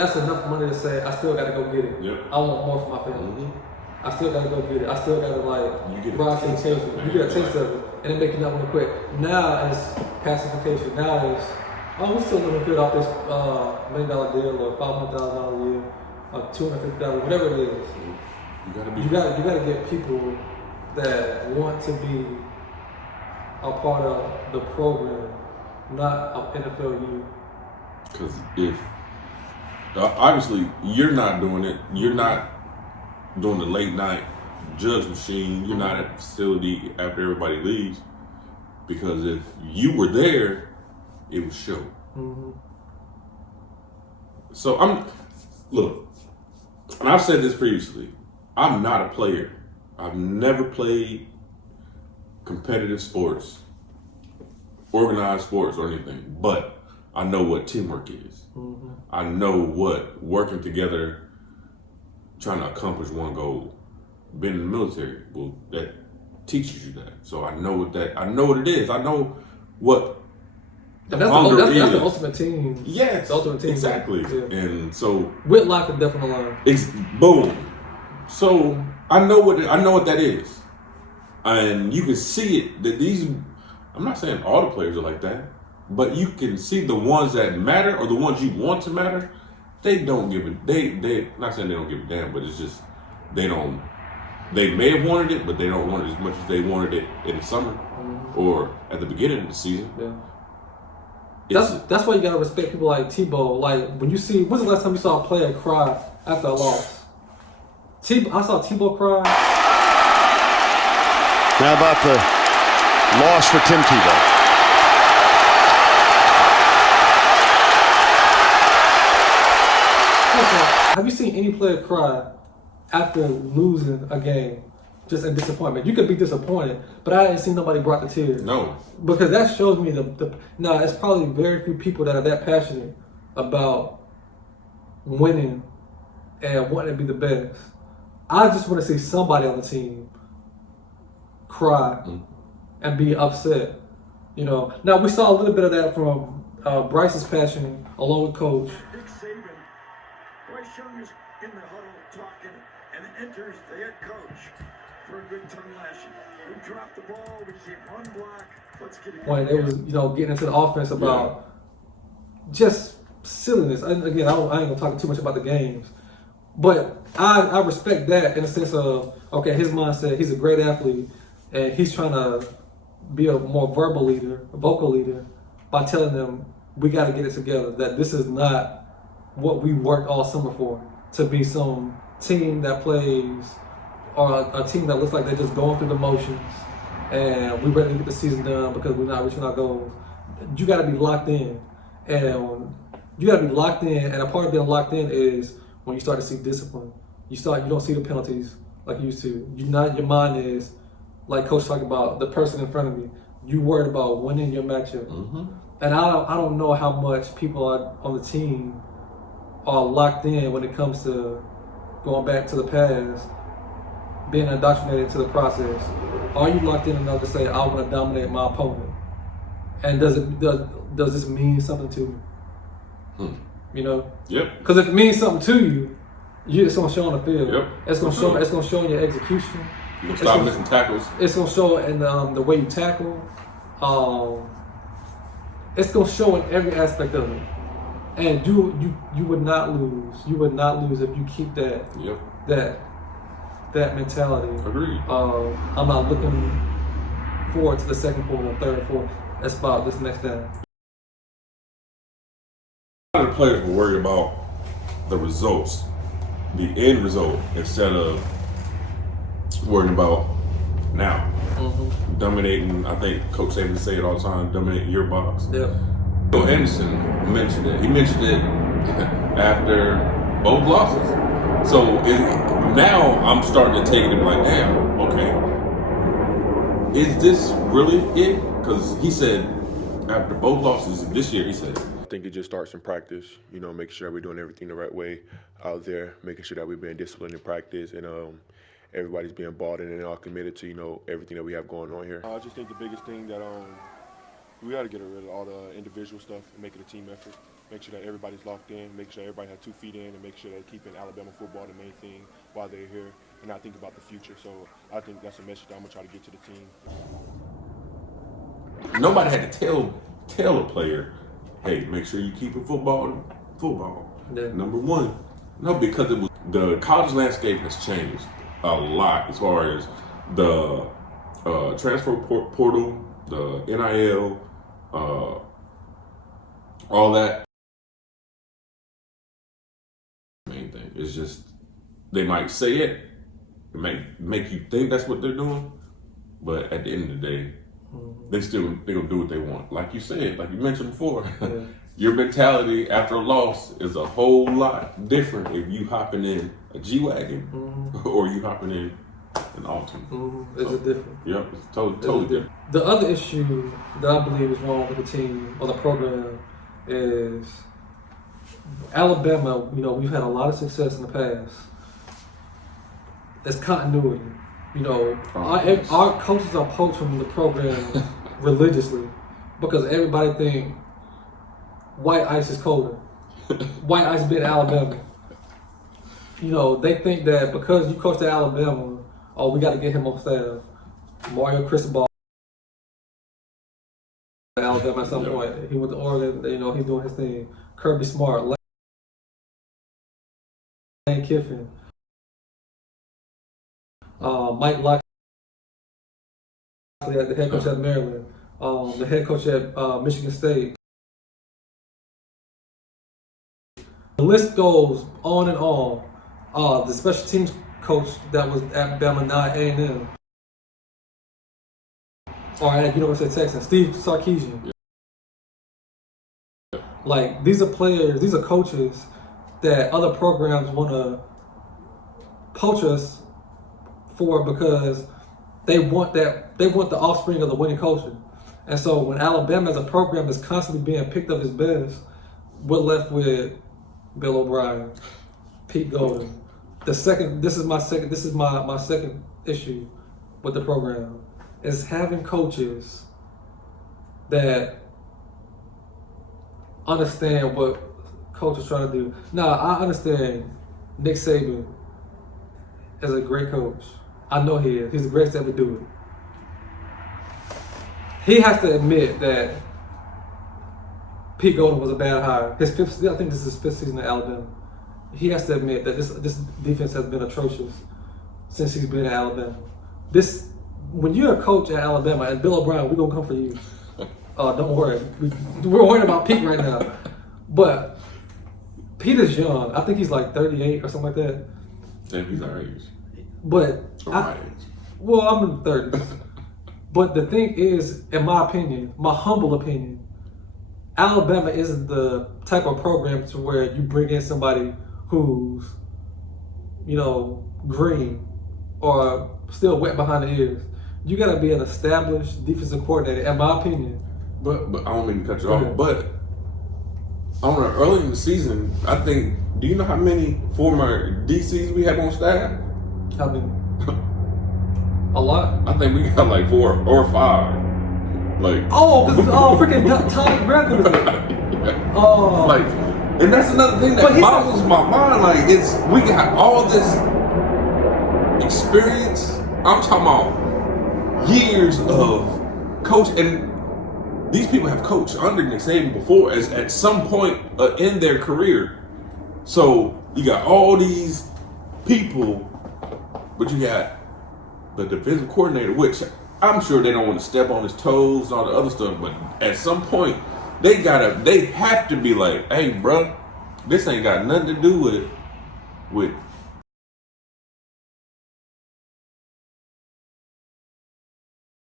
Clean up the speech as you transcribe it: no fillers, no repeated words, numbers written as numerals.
that's enough money to say I still got to go get it. Yep. I want more for my family. I still got to go get it. I still got to rise to the occasion. You get a taste of it, and it make you not want to quit. Now it's pacification. Now it's we're still living good off this $1 million deal or $500,000 a year or $250, whatever it is. You got to get people that want to be a part of the program, not an NFL youth. Because if obviously you're not doing it, you're not doing the late night judge machine. You're not at the facility after everybody leaves. Because if you were there, it would show. So look, and I've said this previously, I'm not a player. I've never played competitive sports, organized sports or anything, but I know what teamwork is. I know what working together, trying to accomplish one goal. Being in the military, well, that teaches you that. So I know what it is. I know what and that's the ultimate team. Yes, the ultimate team. Exactly. Yeah. And so with life and death on the line. Boom. So I know what that is, and you can see it. That these, I'm not saying all the players are like that, but you can see the ones that matter or the ones you want to matter. They don't give a. They not saying they don't give a damn, but it's just they don't. They may have wanted it, but they don't want it as much as they wanted it in the summer or at the beginning of the season. Yeah. That's why you gotta respect people like Tebow. Like when you see, when's the last time you saw a player cry after a loss? I saw Tebow cry. Now about the loss for Tim Tebow. Have you seen any player cry after losing a game? Just in disappointment. You could be disappointed, but I haven't seen nobody brought the tears. No. Because that shows me it's probably very few people that are that passionate about winning and wanting to be the best. I just want to see somebody on the team cry and be upset. You know. Now we saw a little bit of that from Bryce's passion along with Coach. Nick Saban. Bryce Young is in the huddle talking and enters the head coach for a good tongue lashing. We dropped the ball. We can't run block. Let's get it. When it was, getting into the offense about just silliness. And again, I ain't gonna talk too much about the games, but I respect that in the sense of his mindset. He's a great athlete, and he's trying to be a more vocal leader, by telling them we got to get it together. That this is not what we worked all summer for, to be some team that plays or a team that looks like they're just going through the motions and we're ready to get the season done because we're not reaching our goals. You got to be locked in, and a part of being locked in is when you start to see discipline. You don't see the penalties like you used to. Your mind is like Coach talked about, the person in front of me. You worried about winning your matchup, and I don't know how much people on the team are locked in when it comes to going back to the past, being indoctrinated into the process. Are you locked in enough to say, I want to dominate my opponent? And does this mean something to me? You know? Yep. Because if it means something to you, it's going to show on the field. Yep. It's going to show in your execution. You're going to stop missing tackles. It's going to show in the way you tackle. It's going to show in every aspect of it. And you would not lose. You would not lose if you keep that that mentality. Agreed. I'm not looking forward to the second quarter, third, fourth. That's about this next down. A lot of the players were worried about the results, the end result, instead of worrying about now. Dominating, I think Coach Saban say it all the time, dominating your box. Yeah. Bill Anderson mentioned it. He mentioned it after both losses. So now I'm starting to take it and be like, damn, okay. Is this really it? Because he said after both losses this year, he said, I think it just starts in practice, making sure we're doing everything the right way out there, making sure that we're being disciplined in practice, and everybody's being bought in and all committed to, everything that we have going on here. I just think the biggest thing that we got to get rid of all the individual stuff and make it a team effort. make sure that everybody's locked in, make sure everybody has 2 feet in, and make sure they're keeping Alabama football the main thing while they're here, and not think about the future. So I think that's a message that I'm gonna try to get to the team. Nobody had to tell a player, hey, make sure you keep it football. Yeah. Number one. No, because the college landscape has changed a lot as far as the transfer portal, the NIL, all that. Main thing is just they might say it make you think that's what they're doing, but at the end of the day, they're gonna do what they want. Like you said, like you mentioned before, your mentality after a loss is a whole lot different if you hopping in a G-Wagon or you hopping in an Alton. It's different. Yep, it's totally different. The other issue that I believe is wrong with the team or the program is Alabama. You know, we've had a lot of success in the past. There's continuity. You know, our coaches are poached from the program religiously because everybody think white ice is colder. White ice being Alabama. You know, they think that because you coached at Alabama, oh, we got to get him on staff. Mario Cristobal, Alabama at some point. He went to Oregon. You know, he's doing his thing. Kirby Smart, Lane Kiffin, Mike Lockley, the head coach at Maryland, the head coach at Michigan State. The list goes on and on. The special teams coach that was at Bama, now at A&M. Or at University of Texas, Steve Sarkisian. Like, these are players, these are coaches that other programs want to poach us for because they want the offspring of the winning culture. And so when Alabama as a program is constantly being picked up as best, we're left with Bill O'Brien, Pete Golden. This is my second issue with the program, is having coaches that understand what coaches trying to do. Now, I understand Nick Saban is a great coach. I know he is. He's the greatest to ever do it. He has to admit that Pete Golden was a bad hire. I think this is his 5th season at Alabama. He has to admit that this defense has been atrocious since he's been at Alabama. When you're a coach at Alabama, and Bill O'Brien, we're going to come for you. Don't worry. We're worried about Pete right now. But Pete is young. I think he's like 38 or something like that. And he's our age. But my age. Well, I'm in the 30s. But the thing is, in my opinion, my humble opinion, Alabama isn't the type of program to where you bring in somebody who's, you know, green or still wet behind the ears. You got to be an established defensive coordinator, in my opinion. But I don't mean to cut you off. But early in the season, I think, do you know how many former DCs we have on staff? How many? A lot. I think we got like 4 or 5. Like freaking Todd Bradley was there. Like, and that's another thing that boggles my mind. Like, we got all this experience. I'm talking about years of coach, and these people have coached under Nick Saban before as at some point in their career. So you got all these people, but you got the defensive coordinator, which I'm sure they don't want to step on his toes and all the other stuff, but at some point they have to be like, hey, bro, this ain't got nothing to do with